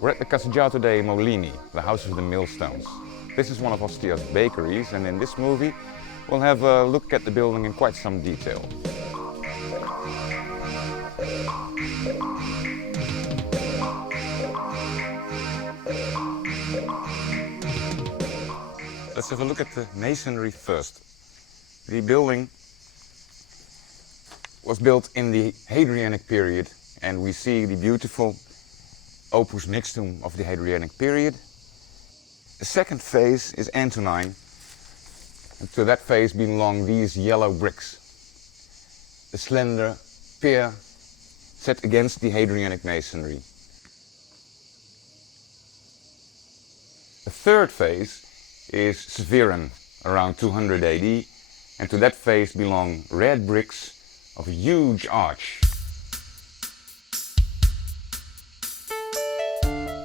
We're at the Casa dei Molini, the house of the millstones. This is one of Ostia's bakeries, and in this movie we'll have a look at the building in quite some detail. Let's have a look at the masonry first. The building was built in the Hadrianic period, and we see the beautiful opus mixtum of the Hadrianic period. The second phase is Antonine, and to that phase belong these yellow bricks. The slender pier set against the Hadrianic masonry. The third phase is Severan, around 200 AD, and to that phase belong red bricks of a huge arch.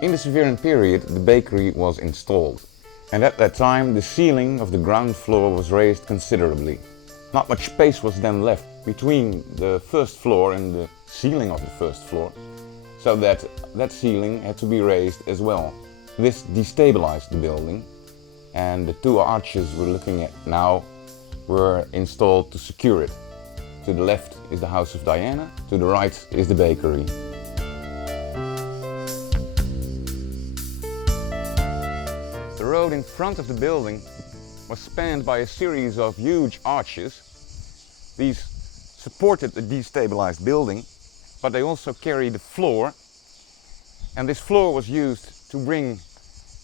In the Severan period, the bakery was installed, and at that time the ceiling of the ground floor was raised considerably. Not much space was then left between the first floor and the ceiling of the first floor, so that ceiling had to be raised as well. This destabilized the building, and the two arches we're looking at now were installed to secure it. To the left is the House of Diana, to the right is the bakery. The road in front of the building was spanned by a series of huge arches. These supported the destabilized building, but they also carried the floor, and this floor was used to bring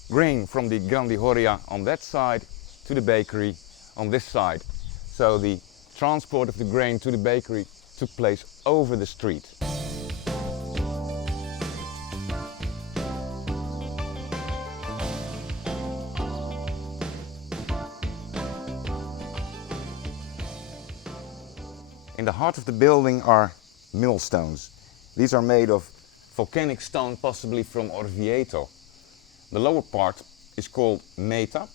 grain from the Grandi Horia on that side to the bakery on this side. So the transport of the grain to the bakery took place over the street. In the heart of the building are millstones. These are made of volcanic stone, possibly from Orvieto. The lower part is called Meta,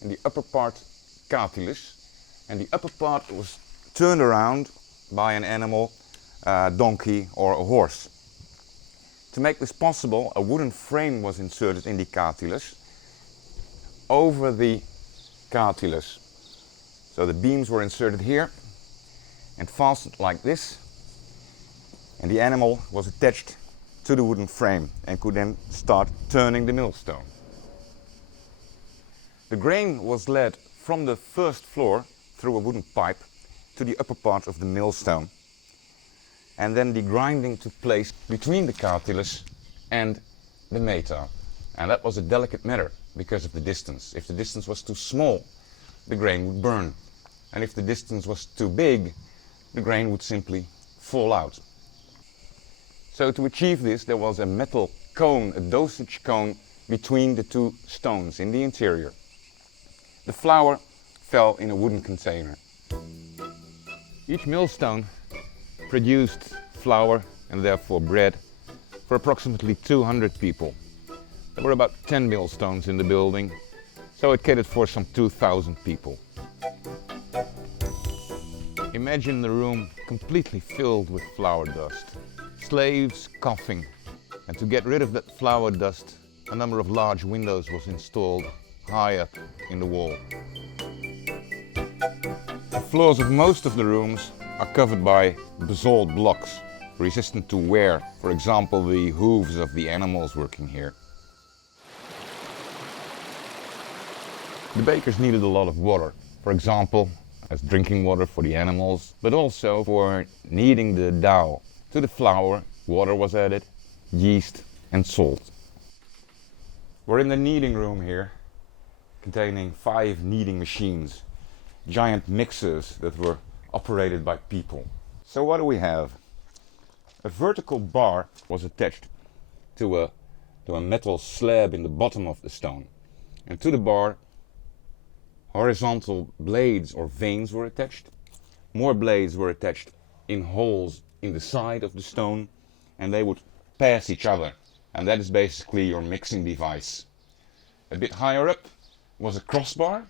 and the upper part Catilis, and the upper part was turned around by an animal, a donkey or a horse. To make this possible, a wooden frame was inserted in the Catilis over the Catilis. So the beams were inserted here and fastened like this, and the animal was attached to the wooden frame and could then start turning the millstone. The grain was led from the first floor through a wooden pipe to the upper part of the millstone, and then the grinding took place between the Catilis and the Meta, and that was a delicate matter because of the distance. If the distance was too small, the grain would burn, and if the distance was too big, the grain would simply fall out. So to achieve this, there was a metal cone, a dosage cone, between the two stones in the interior. The flour fell in a wooden container. Each millstone produced flour and therefore bread for approximately 200 people. There were about 10 millstones in the building, so it catered for some 2,000 people. Imagine the room completely filled with flour dust. Slaves coughing, and to get rid of that flour dust, a number of large windows was installed high up in the wall. The floors of most of the rooms are covered by basalt blocks, resistant to wear, for example the hooves of the animals working here. The bakers needed a lot of water, for example as drinking water for the animals, but also for kneading the dough. To the flour, water was added, yeast and salt. We're in the kneading room here, containing 5 kneading machines, giant mixers that were operated by people. So what do we have? A vertical bar was attached to a metal slab in the bottom of the stone, and to the bar horizontal blades or vanes were attached. More blades were attached in holes in the side of the stone, and they would pass each other, and that is basically your mixing device. A bit higher up was a crossbar,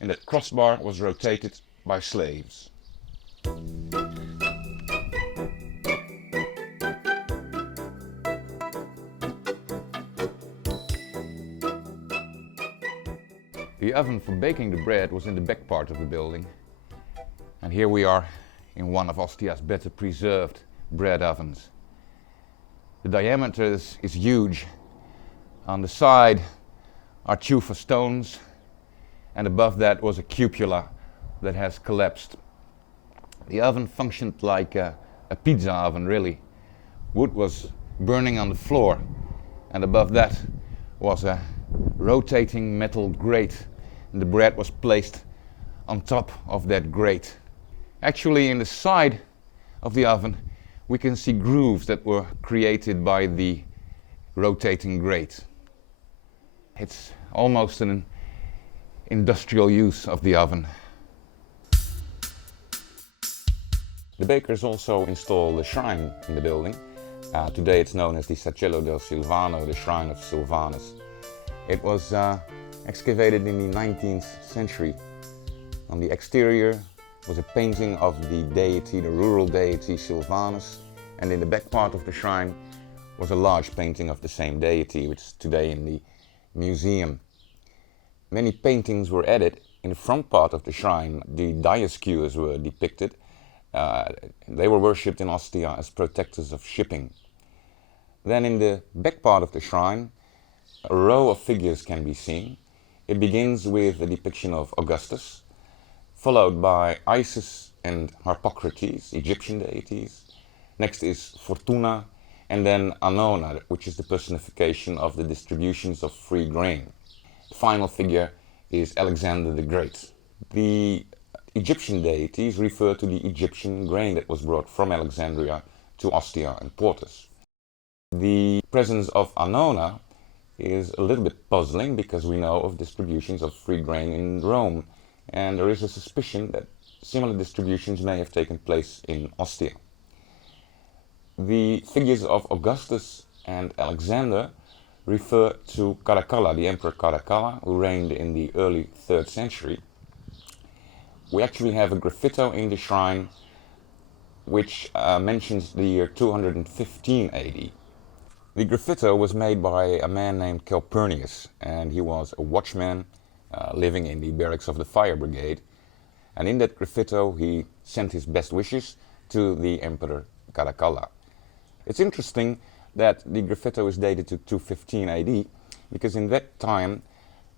and that crossbar was rotated by slaves. The oven for baking the bread was in the back part of the building. And here we are in one of Ostia's better preserved bread ovens. The diameter is huge. On the side are tufa stones, and above that was a cupola that has collapsed. The oven functioned like a pizza oven, really. Wood was burning on the floor, and above that was a rotating metal grate, and the bread was placed on top of that grate. Actually, in the side of the oven we can see grooves that were created by the rotating grate. It's almost an industrial use of the oven. The bakers also installed a shrine in the building. Today it's known as the Sacello del Silvano, the Shrine of Silvanus. It was excavated in the 19th century. On the exterior was a painting of the deity, the rural deity Silvanus, and in the back part of the shrine was a large painting of the same deity, which is today in the museum. Many paintings were added. In the front part of the shrine, the Dioscures were depicted. They were worshipped in Ostia as protectors of shipping. Then in the back part of the shrine, a row of figures can be seen. It begins with a depiction of Augustus, followed by Isis and Harpocrates, Egyptian deities. Next is Fortuna, and then Annona, which is the personification of the distributions of free grain. The final figure is Alexander the Great. The Egyptian deities refer to the Egyptian grain that was brought from Alexandria to Ostia and Portus. The presence of Annona is a little bit puzzling because we know of distributions of free grain in Rome, and there is a suspicion that similar distributions may have taken place in Ostia. The figures of Augustus and Alexander refer to Caracalla, the Emperor Caracalla, who reigned in the early 3rd century. We actually have a graffito in the shrine which mentions the year 215 AD. The graffito was made by a man named Calpurnius, and he was a watchman living in the barracks of the fire brigade. And in that graffito he sent his best wishes to the Emperor Caracalla. It's interesting that the graffito is dated to 215 AD because in that time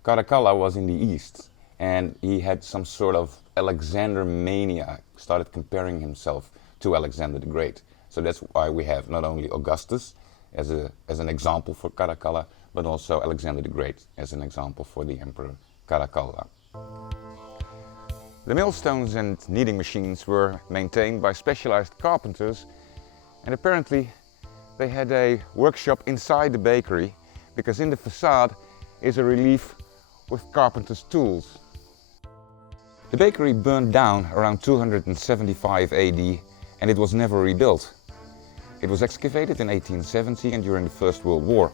Caracalla was in the east and he had some sort of Alexander mania, started comparing himself to Alexander the Great. So that's why we have not only Augustus as an example for Caracalla, but also Alexander the Great as an example for the Emperor Caracalla. The millstones and kneading machines were maintained by specialized carpenters, and apparently they had a workshop inside the bakery because in the facade is a relief with carpenter's tools. The bakery burned down around 275 AD and it was never rebuilt. It was excavated in 1870 and during the First World War.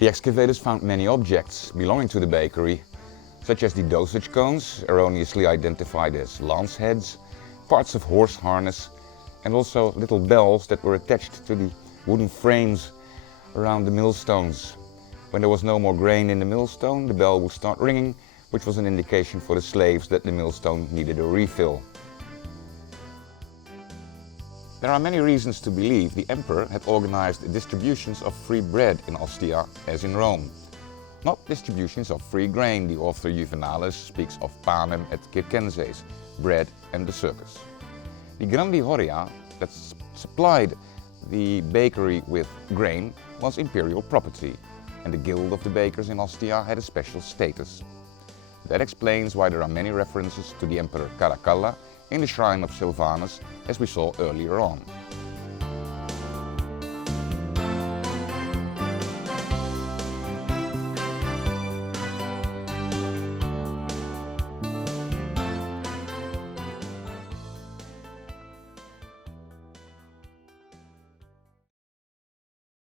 The excavators found many objects belonging to the bakery, such as the dosage cones, erroneously identified as lance heads, parts of horse harness, and also little bells that were attached to the wooden frames around the millstones. When there was no more grain in the millstone, the bell would start ringing, which was an indication for the slaves that the millstone needed a refill. There are many reasons to believe the emperor had organized distributions of free bread in Ostia as in Rome. Not distributions of free grain. The author Juvenalis speaks of panem et circenses, bread and the circus. The grandi horia that supplied the bakery with grain was imperial property, and the guild of the bakers in Ostia had a special status. That explains why there are many references to the Emperor Caracalla in the shrine of Silvanus, as we saw earlier on.